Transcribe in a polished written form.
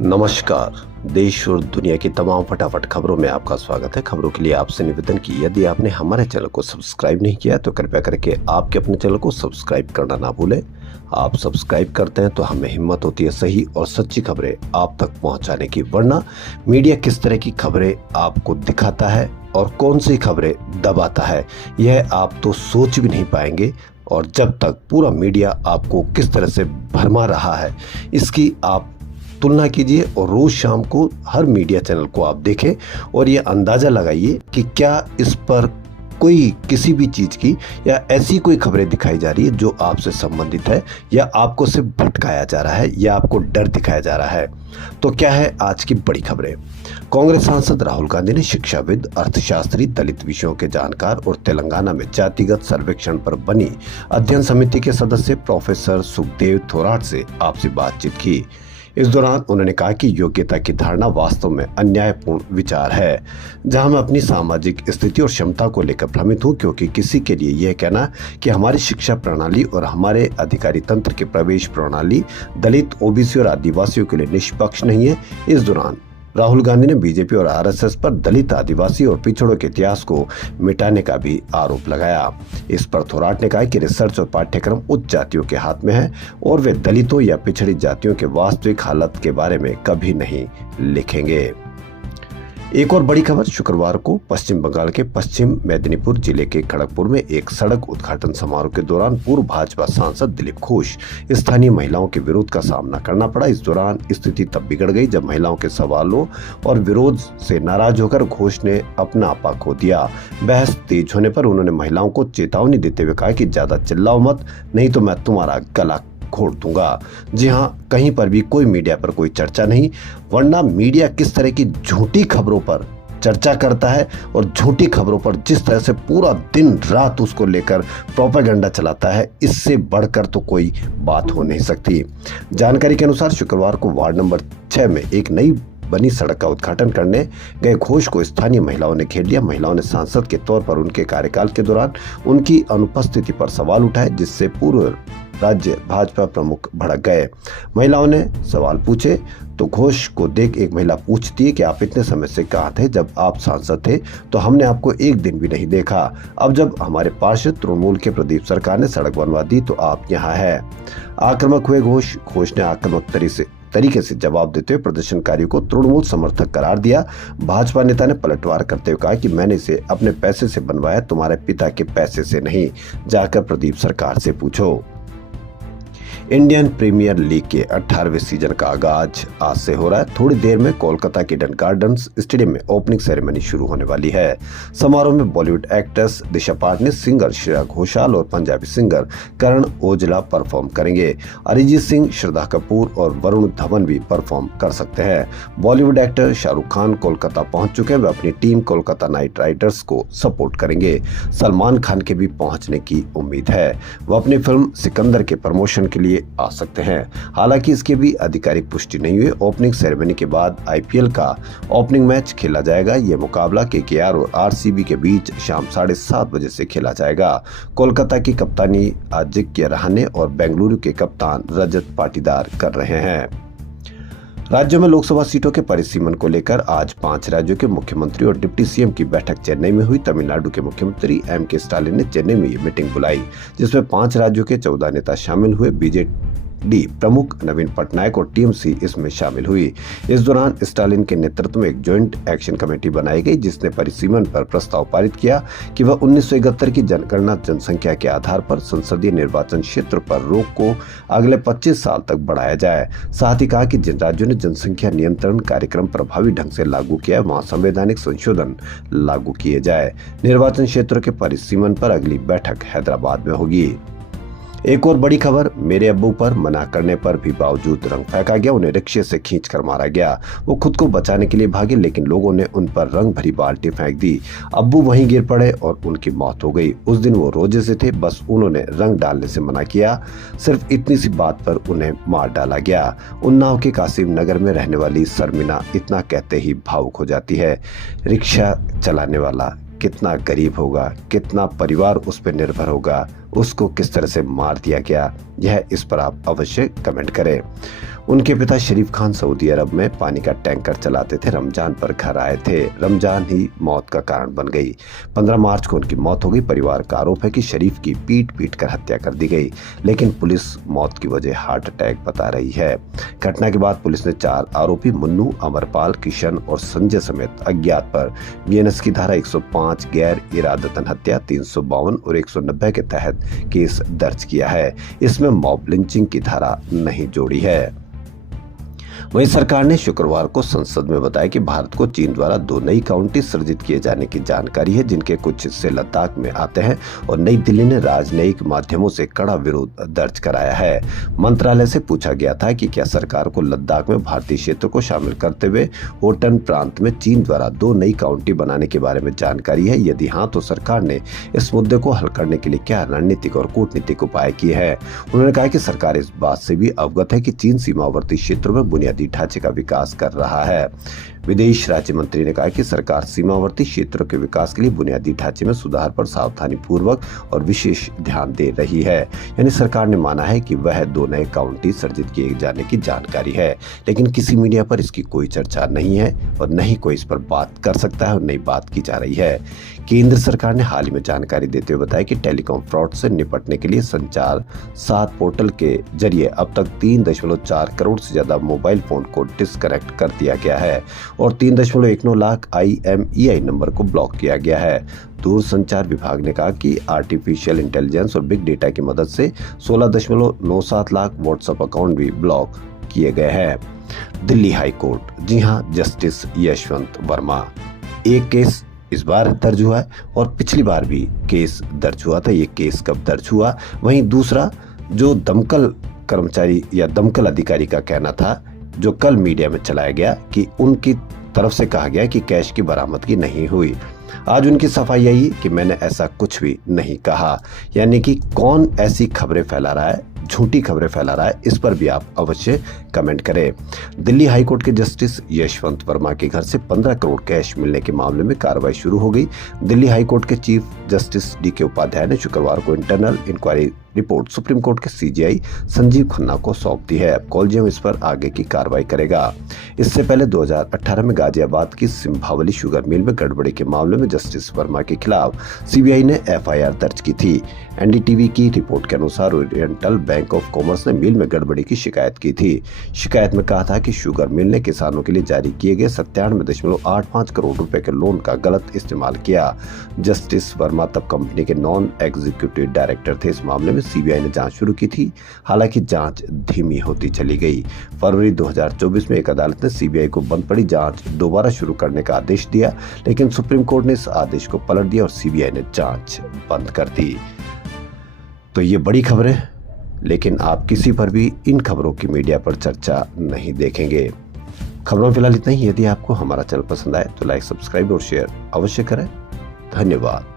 नमस्कार। देश और दुनिया की तमाम फटाफट खबरों में आपका स्वागत है। खबरों के लिए आपसे निवेदन की यदि आपने हमारे चैनल को सब्सक्राइब नहीं किया तो कृपया करके आपके अपने चैनल को सब्सक्राइब करना ना भूलें। आप सब्सक्राइब करते हैं तो हमें हिम्मत होती है सही और सच्ची खबरें आप तक पहुंचाने की, वरना मीडिया किस तरह की खबरें आपको दिखाता है और कौन सी खबरें दबाता है यह आप तो सोच भी नहीं पाएंगे। और जब तक पूरा मीडिया आपको किस तरह से भरमा रहा है इसकी आप तुलना कीजिए और रोज शाम को हर मीडिया चैनल को आप देखें और ये अंदाजा लगाइए कि क्या इस पर कोई किसी भी चीज की या ऐसी कोई खबरें दिखाई जा रही है जो आपसे संबंधित है या आपको सिर्फ भटकाया जा रहा है या आपको डर दिखाया जा रहा है। तो क्या है आज की बड़ी खबरें। कांग्रेस सांसद राहुल गांधी ने शिक्षाविद, अर्थशास्त्री, दलित विषयों के जानकार और तेलंगाना में जातिगत सर्वेक्षण पर बनी अध्ययन समिति के सदस्य प्रोफेसर सुखदेव थोराट से आपसी बातचीत की। इस दौरान उन्होंने कहा कि योग्यता की धारणा वास्तव में अन्यायपूर्ण विचार है, जहां मैं अपनी सामाजिक स्थिति और क्षमता को लेकर भ्रमित हूं, क्योंकि किसी के लिए यह कहना कि हमारी शिक्षा प्रणाली और हमारे अधिकारी तंत्र की प्रवेश प्रणाली दलित, ओबीसी और आदिवासियों के लिए निष्पक्ष नहीं है। इस दौरान राहुल गांधी ने बीजेपी और आरएसएस पर दलित, आदिवासी और पिछड़ों के इतिहास को मिटाने का भी आरोप लगाया। इस पर थोराट ने कहा कि रिसर्च और पाठ्यक्रम उच्च जातियों के हाथ में है और वे दलितों या पिछड़ी जातियों के वास्तविक हालत के बारे में कभी नहीं लिखेंगे। एक और बड़ी खबर। शुक्रवार को पश्चिम बंगाल के पश्चिम मेदिनीपुर जिले के खड़गपुर में एक सड़क उद्घाटन समारोह के दौरान पूर्व भाजपा सांसद दिलीप घोष स्थानीय महिलाओं के विरोध का सामना करना पड़ा। इस दौरान स्थिति तब बिगड़ गई जब महिलाओं के सवालों और विरोध से नाराज होकर घोष ने अपना आपा खो दिया। बहस तेज होने पर उन्होंने महिलाओं को चेतावनी देते हुए कहा कि ज्यादा चिल्लाओ मत, नहीं तो मैं तुम्हारा गला खोल दूंगा। जी हां, कहीं पर भी कोई मीडिया पर कोई चर्चा नहीं, वरना मीडिया किस तरह की झूठी खबरों पर चर्चा करता है और झूठी खबरों पर जिस तरह से पूरा दिन रात उसको लेकर प्रोपेगेंडा चलाता है, इससे बढ़कर तो कोई बात हो नहीं सकती। जानकारी के अनुसार शुक्रवार को वार्ड नंबर 6 में एक नई बनी सड़क का उद्घाटन करने गए घोष को स्थानीय महिलाओं ने घेर लिया। महिलाओं ने सांसद के तौर पर उनके कार्यकाल के दौरान उनकी अनुपस्थिति पर सवाल उठाए, जिससे पूर्व राज्य भाजपा प्रमुख भड़क गए। महिलाओं ने सवाल पूछे तो घोष को देख एक महिला पूछती है कि आप इतने समय से कहाँ थे, जब आप सांसद थे तो हमने आपको एक दिन भी नहीं देखा। अब जब हमारे पार्षद तृणमूल के प्रदीप सरकार ने सड़क बनवा दी तो आप यहाँ है। आक्रामक हुए घोष ने आक्रामक तरीके से जवाब देते हुए प्रदर्शनकारियों को तृणमूल समर्थक करार दिया। भाजपा नेता ने पलटवार करते हुए कहा कि मैंने इसे अपने पैसे से बनवाया, तुम्हारे पिता के पैसे से नहीं, जाकर प्रदीप सरकार से पूछो। इंडियन प्रीमियर लीग के 18वें सीजन का आगाज आज से हो रहा है। थोड़ी देर में कोलकाता के ईडन गार्डन्स स्टेडियम में ओपनिंग सेरेमनी शुरू होने वाली है। समारोह में बॉलीवुड एक्ट्रेस दिशा पाटनी, सिंगर श्रेया घोषाल और पंजाबी सिंगर करण ओजला परफॉर्म करेंगे। अरिजीत सिंह, श्रद्धा कपूर और वरुण धवन भी परफॉर्म कर सकते हैं। बॉलीवुड एक्टर शाहरुख खान कोलकाता पहुंच चुके हैं। वे अपनी टीम कोलकाता नाइट राइडर्स को सपोर्ट करेंगे। सलमान खान के भी पहुंचने की उम्मीद है। वह अपनी फिल्म सिकंदर के प्रमोशन के लिए आ सकते हैं। हालांकि इसकी भी आधिकारिक पुष्टि नहीं हुई। ओपनिंग सेरेमनी के बाद आईपीएल का ओपनिंग मैच खेला जाएगा। यह मुकाबला केकेआर और आरसीबी के बीच शाम 7:30 बजे से खेला जाएगा। कोलकाता की कप्तानी अजिंक्य रहाणे और बेंगलुरु के कप्तान रजत पाटीदार कर रहे हैं। राज्यों में लोकसभा सीटों के परिसीमन को लेकर आज 5 राज्यों के मुख्यमंत्री और डिप्टी सीएम की बैठक चेन्नई में हुई। तमिलनाडु के मुख्यमंत्री एम.के. स्टालिन ने चेन्नई में ये मीटिंग बुलाई, जिसमें 5 राज्यों के 14 नेता शामिल हुए। बीजेडी प्रमुख नवीन पटनायक और टीएमसी इसमें शामिल हुई। इस दौरान स्टालिन के नेतृत्व में एक ज्वाइंट एक्शन कमेटी बनाई गई, जिसने परिसीमन पर प्रस्ताव पारित किया कि वह 1971 की जनगणना जनसंख्या के आधार पर संसदीय निर्वाचन क्षेत्र पर रोक को अगले 25 साल तक बढ़ाया जाए। साथ ही कहा कि जिन राज्यों ने जनसंख्या नियंत्रण कार्यक्रम प्रभावी ढंग से लागू किया, वहां संवैधानिक संशोधन लागू किए जाए। निर्वाचन क्षेत्र के परिसीमन पर अगली बैठक हैदराबाद में होगी। एक और बड़ी खबर। मेरे अब्बू पर मना करने पर भी बावजूद रंग फेंका गया। उन्हें रिक्शे से खींचकर मारा गया। वो खुद को बचाने के लिए भागे, लेकिन लोगों ने उन पर रंग भरी बाल्टी फेंक दी। अब्बू वहीं गिर पड़े और उनकी मौत हो गई। उस दिन वो रोजे से थे, बस उन्होंने रंग डालने से मना किया। सिर्फ इतनी सी बात पर उन्हें मार डाला गया। उन्नाव के कासिम नगर में रहने वाली सरमिना इतना कहते ही भावुक हो जाती है। रिक्शा चलाने वाला कितना गरीब होगा, कितना परिवार उस पर निर्भर होगा, उसको किस तरह से मार दिया गया, यह इस पर आप अवश्य कमेंट करें। उनके पिता शरीफ खान सऊदी अरब में पानी का टैंकर चलाते थे। रमजान पर घर आए थे, रमजान ही मौत का कारण बन गई। 15 मार्च को उनकी मौत हो गई। परिवार का आरोप है कि शरीफ की पीट कर हत्या कर दी गई, लेकिन पुलिस मौत की वजह हार्ट अटैक बता रही है। घटना के बाद पुलिस ने 4 आरोपी मुन्नू, अमरपाल, किशन और संजय समेत अज्ञात पर बीएनएस की धारा 105 गैर इरादतन हत्या, 352 और 190 के तहत केस दर्ज किया है। इसमें मॉब लिंचिंग की धारा नहीं जोड़ी है। वहीं सरकार ने शुक्रवार को संसद में बताया कि भारत को चीन द्वारा 2 नई काउंटी सृजित किए जाने की जानकारी है, जिनके कुछ हिस्से लद्दाख में आते हैं, और नई दिल्ली ने राजनयिक माध्यमों से कड़ा विरोध दर्ज कराया है। मंत्रालय से पूछा गया था कि क्या सरकार को लद्दाख में भारतीय क्षेत्र को शामिल करते हुए होटन प्रांत में चीन द्वारा 2 नई काउंटी बनाने के बारे में जानकारी है। यदि हाँ, तो सरकार ने इस मुद्दे को हल करने के लिए क्या रणनीतिक और कूटनीतिक उपाय किए हैं। उन्होंने कहा कि सरकार इस बात से भी अवगत है कि चीन सीमावर्ती क्षेत्रों में बुनियादी ढांचे का विकास कर रहा है। विदेश राज्य मंत्री ने कहा कि सरकार सीमावर्ती क्षेत्रों के विकास के लिए बुनियादी ढांचे में सुधार पर सावधानी पूर्वक और विशेष ध्यान दे रही है। यानी सरकार ने माना है कि वह 2 नए काउंटी सृजित किए जाने की जानकारी है, लेकिन किसी मीडिया पर इसकी कोई चर्चा नहीं है और न ही कोई इस पर बात कर सकता है और नई बात की जा रही है। केंद्र सरकार ने हाल ही में जानकारी देते हुए बताया कि टेलीकॉम फ्रॉड से निपटने के लिए संचार 7 पोर्टल के जरिए अब तक 3.4 करोड़ से ज्यादा मोबाइल फोन को डिस्कनेक्ट कर दिया गया है और 3.19 लाख IMEI नंबर को ब्लॉक किया गया है। दूरसंचार विभाग ने कहा कि आर्टिफिशियल इंटेलिजेंस और बिग डेटा की मदद से 16.97 लाख व्हाट्सएप अकाउंट भी ब्लॉक किए गए हैं। दिल्ली हाई कोर्ट, जी हां, जस्टिस यशवंत वर्मा। एक केस इस बार दर्ज हुआ है और पिछली बार भी केस दर्ज हुआ था। ये केस कब दर्ज हुआ? वहीं दूसरा जो दमकल कर्मचारी या दमकल अधिकारी का कहना था, जो कल मीडिया में चलाया गया कि उनकी तरफ से कहा गया कि कैश की बरामदगी नहीं हुई। आज उनकी सफाई आई कि मैंने ऐसा कुछ भी नहीं कहा। यानी कि कौन ऐसी खबरें फैला रहा है, झूठी खबरें फैला रहा है, इस पर भी आप अवश्य कमेंट करें। दिल्ली हाईकोर्ट के जस्टिस यशवंत वर्मा के घर से 15 करोड़ कैश मिलने के मामले में कार्रवाई शुरू हो गई। दिल्ली हाईकोर्ट के चीफ जस्टिस DK उपाध्याय ने शुक्रवार को internal inquiry report supreme court के CJI संजीव खन्ना को सौंप दी है। कॉलेजियम इस पर आगे की कार्रवाई करेगा। इससे पहले 2018 में गाजियाबाद की सिंभावली शुगर मिल में गड़बड़ी के मामले में जस्टिस वर्मा के खिलाफ CBI ने FIR दर्ज की थी। NDTV की रिपोर्ट के अनुसार ओरिएंटल बैंक ऑफ कॉमर्स ने मिल में गड़बड़ी की शिकायत की थी। शिकायत में कहा था कि शुगर मिल ने किसानों के लिए जारी किए गए 97.85 करोड़ रुपए के लोन का गलत इस्तेमाल किया। जस्टिस वर्मा तब कंपनी के नॉन एग्जीक्यूटिव डायरेक्टर थे। इस मामले में CBI ने जांच शुरू की थी, हालांकि जांच धीमी होती चली गई। फरवरी 2024 में एक अदालत ने CBI को बंद पड़ी जांच दोबारा शुरू करने का आदेश दिया, लेकिन सुप्रीम कोर्ट ने इस आदेश को पलट दिया और CBI ने जांच बंद कर दी। तो ये बड़ी खबरें, लेकिन आप किसी पर भी इन खबरों की मीडिया पर चर्चा नहीं देखेंगे। खबरों फिलहाल इतना ही। यदि आपको हमारा चैनल पसंद आए तो लाइक, सब्सक्राइब और शेयर अवश्य करें। धन्यवाद।